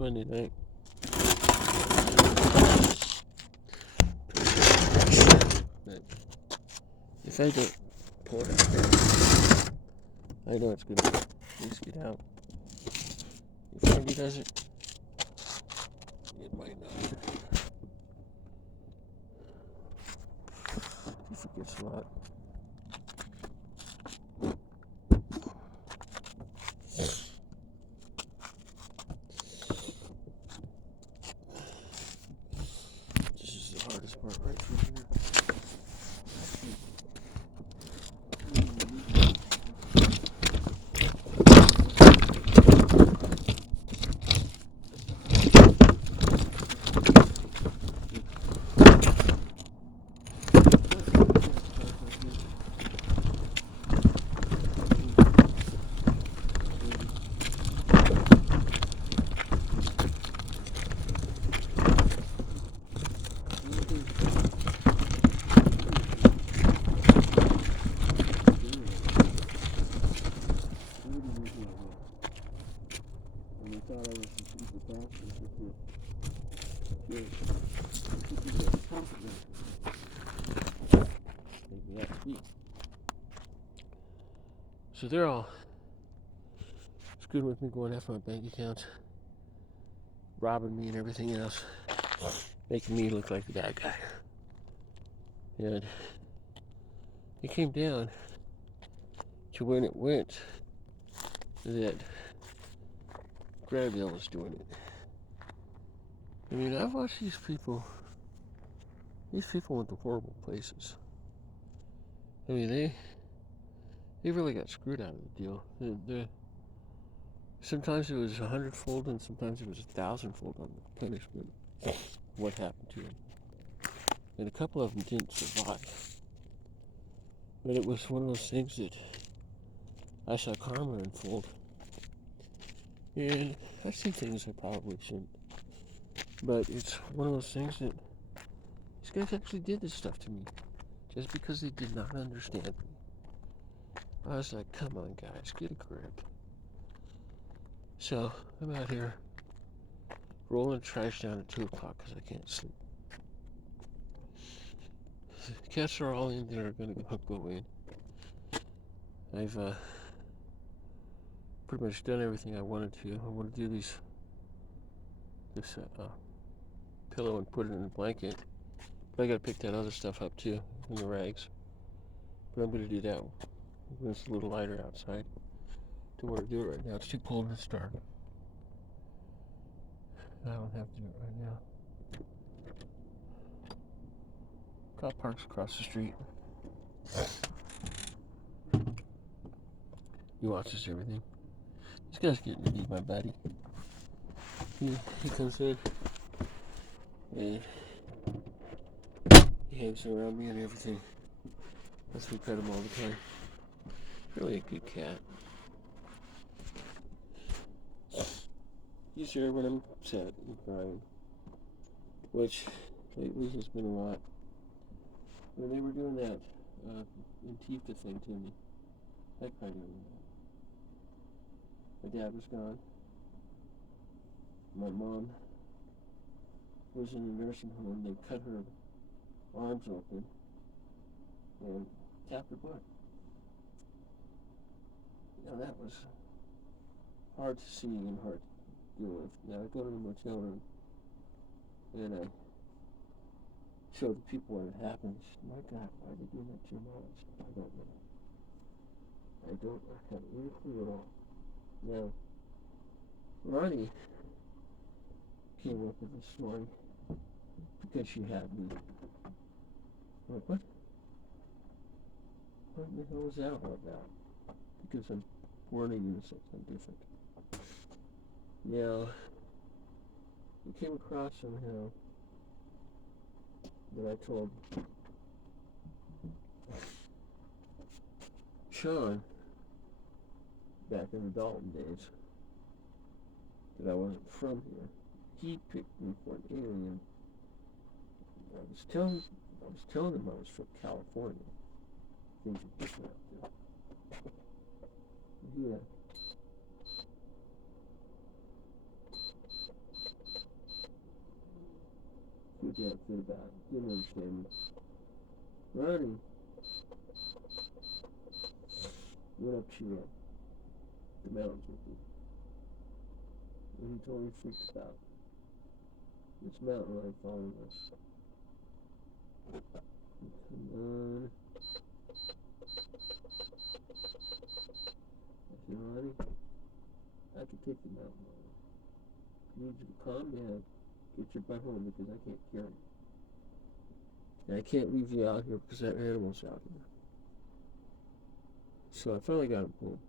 Monday night. But if I don't pour it out there, I know it's gonna at least get out. If Andy does it, it might not. He forgets a lot. This is the hardest part right through here. So they're all screwing with me, going after my bank account, robbing me and everything else, making me look like the bad guy. And it came down to when it went that Graville was doing it. I mean, I've watched these people. These people went to horrible places. I mean, they really got screwed out of the deal. Sometimes it was 100-fold, and sometimes it was 1,000-fold on the punishment. What happened to them? And a couple of them didn't survive. But it was one of those things that I saw karma unfold. And I've seen things I probably shouldn't. But it's one of those things that these guys actually did this stuff to me just because they did not understand me. I was like, come on, guys, get a grip. So I'm out here rolling trash down at 2 o'clock because I can't sleep. The cats are all in there, are going to go in. I've pretty much done everything I wanted to. I want to do this pillow and put it in a blanket. But I got to pick that other stuff up too, in the rags. But I'm going to do that when it's a little lighter outside. Don't want to do it right now. It's too cold and it's dark. I don't have to do it right now. Car parks across the street. He watches everything. This guy's getting to be my buddy. He comes in and he hangs around me and everything. Lets me pet him all the time. Really a good cat. He's there when I'm sad and crying, which lately has been a lot. When they were doing that Antifa thing to me, I cried over that. My dad was gone. My mom was in a nursing home. They cut her arms open and tapped her butt. Now that was hard to see and hard to deal with. Now I go to the motel room and I show the people when it happens. My God, why are they doing that to your mom? I don't know. I don't have any clue at all. Now, Ronnie came up with a story because she had me. I'm like, what? What the hell was that all about? Because I'm born in unisex, I'm different. Now, we came across somehow that I told Sean back in the Dalton days that I wasn't from here. He picked me for an alien. I was telling him I was from California. Things are different out there. Yeah. damn fit about it. You don't understand me. Ronnie went up to the mountains with me. And he totally freaked about this mountain line following us. Come on. I said, Ronnie, I can take the mountain line. I need you to calm down. Get your butt home because I can't carry you. And I can't leave you out here because that animal's out here. So I finally got him home.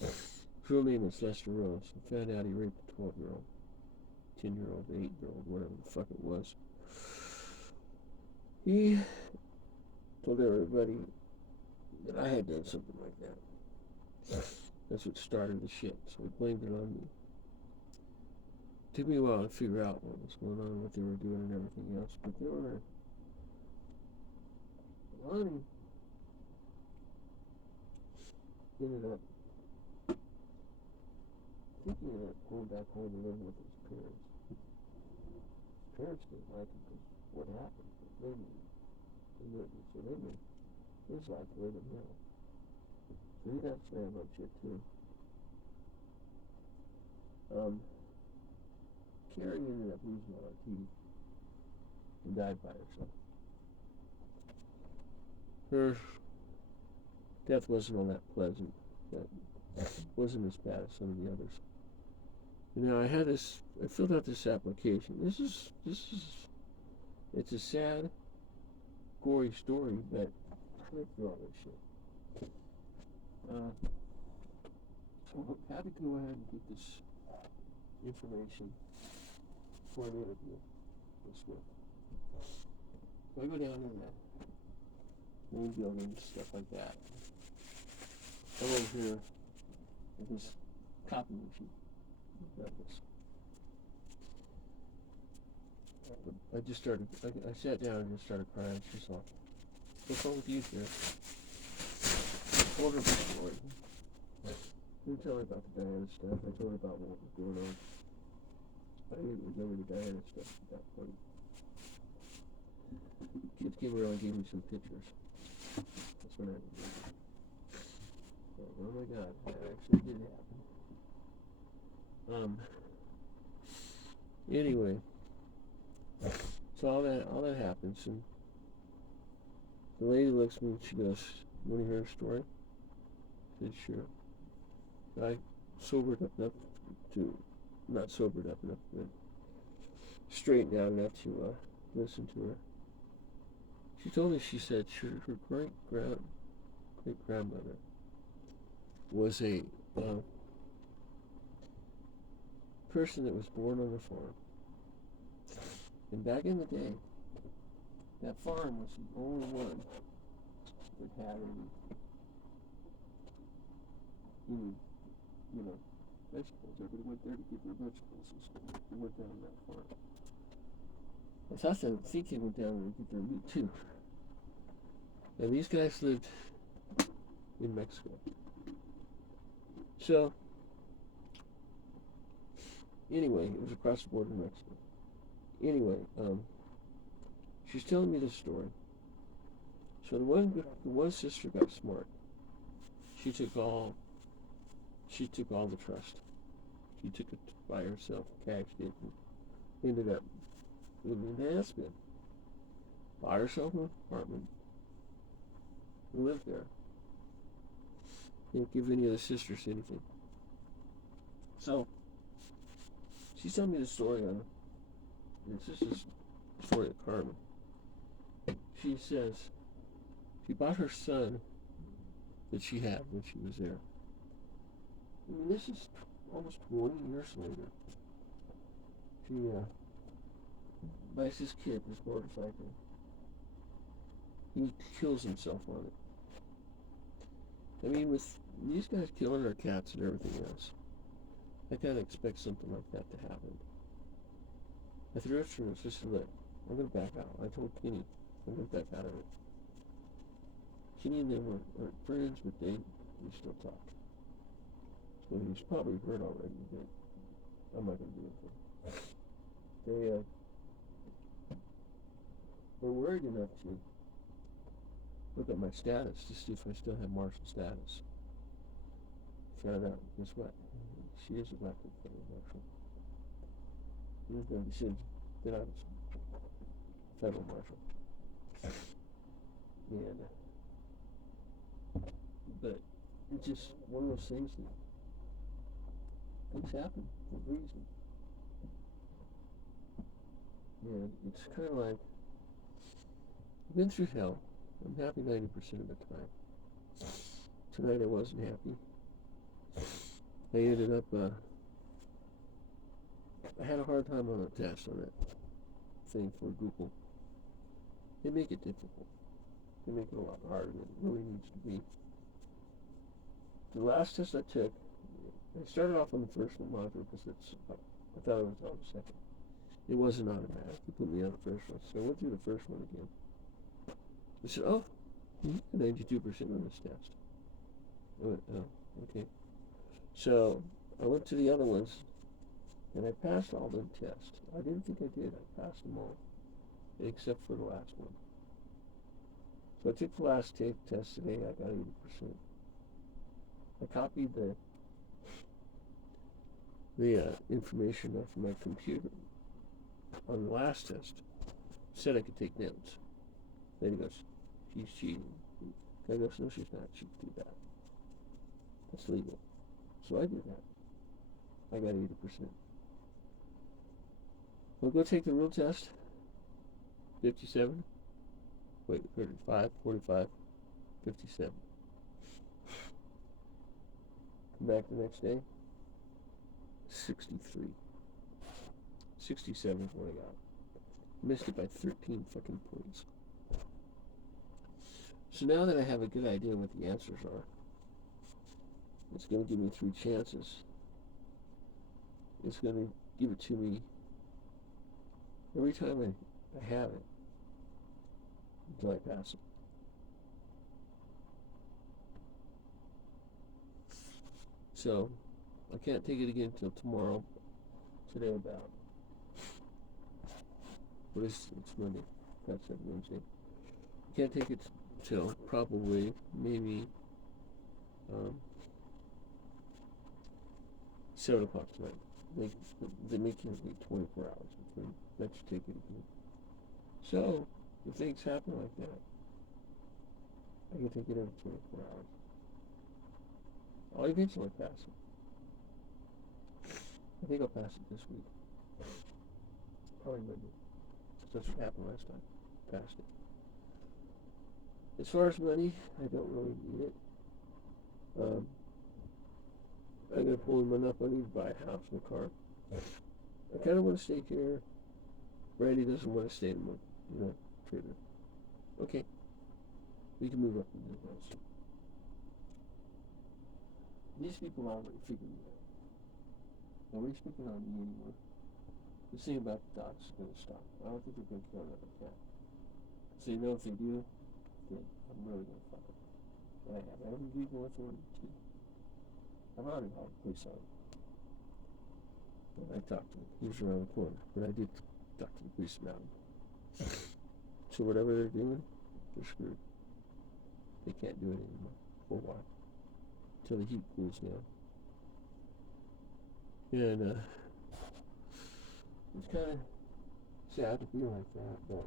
His real name was Lester Rose. I found out he raped a 12-year-old, 10-year-old, 8-year-old, whatever the fuck it was. He told everybody that I had done something like that. That's what started the shit, so he blamed it on me. It took me a while to figure out what was going on, what they were doing and everything else, but they were... Lonnie ended up going back home and living with his parents. His parents didn't like him because what happened, but they knew. So they knew his life living hell. So he got slammed on shit too. Carrie ended up losing all her teeth and died by herself. Her death wasn't all that pleasant, but wasn't as bad as some of the others. You know, I filled out this application. It's a sad, gory story, but I lived through all this shit. So I'm happy to go ahead and get this information for an interview this week. So I go down in the main building and stuff like that. I'm over here with this copy machine. I just started, I sat down and just started crying. She's like, what's wrong with you, dear? I told her the story. I didn't tell her about the Diana stuff. I told her about what was going on. I didn't remember the Diana stuff at that point. Kids came around and gave me some pictures. That's when I remember. Oh my God, that actually did happen. Anyway, so all that happens, and the lady looks at me and she goes, "Want to hear a story?" I said, "Sure." I sobered up enough to, not sobered up enough, but straightened out enough to listen to her. She told me, she said her great-grandmother was a person that was born on a farm. And back in the day, that farm was the only one that had any vegetables. Everybody went there to get their vegetables and stuff. They went down to that farm. I think they went down there to get their meat too. And these guys lived in Mexico. So, anyway, it was across the border in Mexico. Anyway, she's telling me this story. So the one sister got smart. She took all the trust. She took it by herself, cashed it, and ended up living in Aspen. Bought herself an apartment and lived there. Didn't give any of the sisters anything. So, she's telling me the story on this is the story of Carmen. She says she bought her son that she had when she was there. I mean, this is almost 20 years later. She buys this kid this motorcycle. He kills himself on it. I mean, with these guys killing their cats and everything else, I kind of expect something like that to happen. I threw it through. I said, "Look, I'm going to back out." I told Kenny, I'm going to back out of it. Kenny and them were friends, but we still talk. So he's probably heard already, but I'm not going to do anything. or worried enough to look at my status to see if I still have martial status. Found out, guess what? She is elected federal marshal. It was going to be said that I was federal marshal. And, but it's just one of those things that things happen for a reason. And it's kind of like, I've been through hell. I'm happy 90% of the time. Tonight I wasn't happy. I ended up, I had a hard time on the test on that thing for Google. They make it difficult. They make it a lot harder than it really needs to be. The last test I took, I started off on the first one module because I thought it was on the second. It wasn't automatic. They put me on the first one. So I went through the first one again. They said, oh, you got 92% on this test. I went, oh, okay. So I went to the other ones, and I passed all the tests. I didn't think I did. I passed them all, except for the last one. So I took the last test today. I got 80%. I copied the information off my computer on the last test. Said I could take notes. Then he goes, she's cheating. I goes, no, she's not. She can do that. That's legal. So I did that. I got 80%. We'll go take the real test. 57. Wait, 35, 45, 57. Come back the next day. 63. 67 is what I got. Missed it by 13 fucking points. So now that I have a good idea what the answers are, it's going to give me 3 chances. It's going to give it to me every time I have it until I pass it. So I can't take it again until tomorrow. Today about it's Monday. That's it, Wednesday. I can't take it till probably maybe 7 o'clock tonight. They make you wait 24 hours before you let you take it again. So if things happen like that, I can take it every 24 hours. I'll eventually pass it. I think I'll pass it this week. Probably Monday. That's what happened last time. Passed it. As far as money, I don't really need it. I'm going to pull in enough money to buy a house and a car. I kind of want to stay here. Randy doesn't want to stay in the trailer. Okay. We can move up in the house. These people already figured it out. Nobody's picking on me anymore. This thing about the dogs is going to stop. I don't think they're going to kill another cat. Because they know if they do, then I'm really going to fuck them. And I have every legal authority to. I'm already called the police on him. And I talked to him. He was around the corner. But I did talk to the police about him. So whatever they're doing, they're screwed. They can't do it anymore for a while. Until the heat cools down. And it's kind of sad to feel like that, but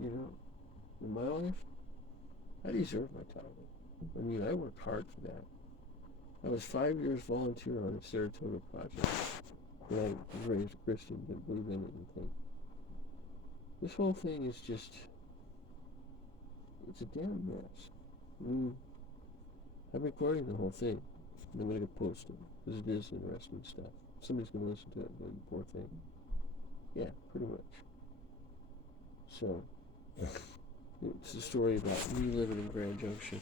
in my life, I deserve my title. I mean, I worked hard for that. I was 5 years volunteer on a Saratoga project. And I was raised a Christian, didn't believe in anything. This whole thing is just, it's a damn mess. I mean, I'm recording the whole thing. And I'm going to post it, because it is interesting stuff. Somebody's going to listen to it and go, you poor thing. Yeah, pretty much. So, it's a story about me living in Grand Junction.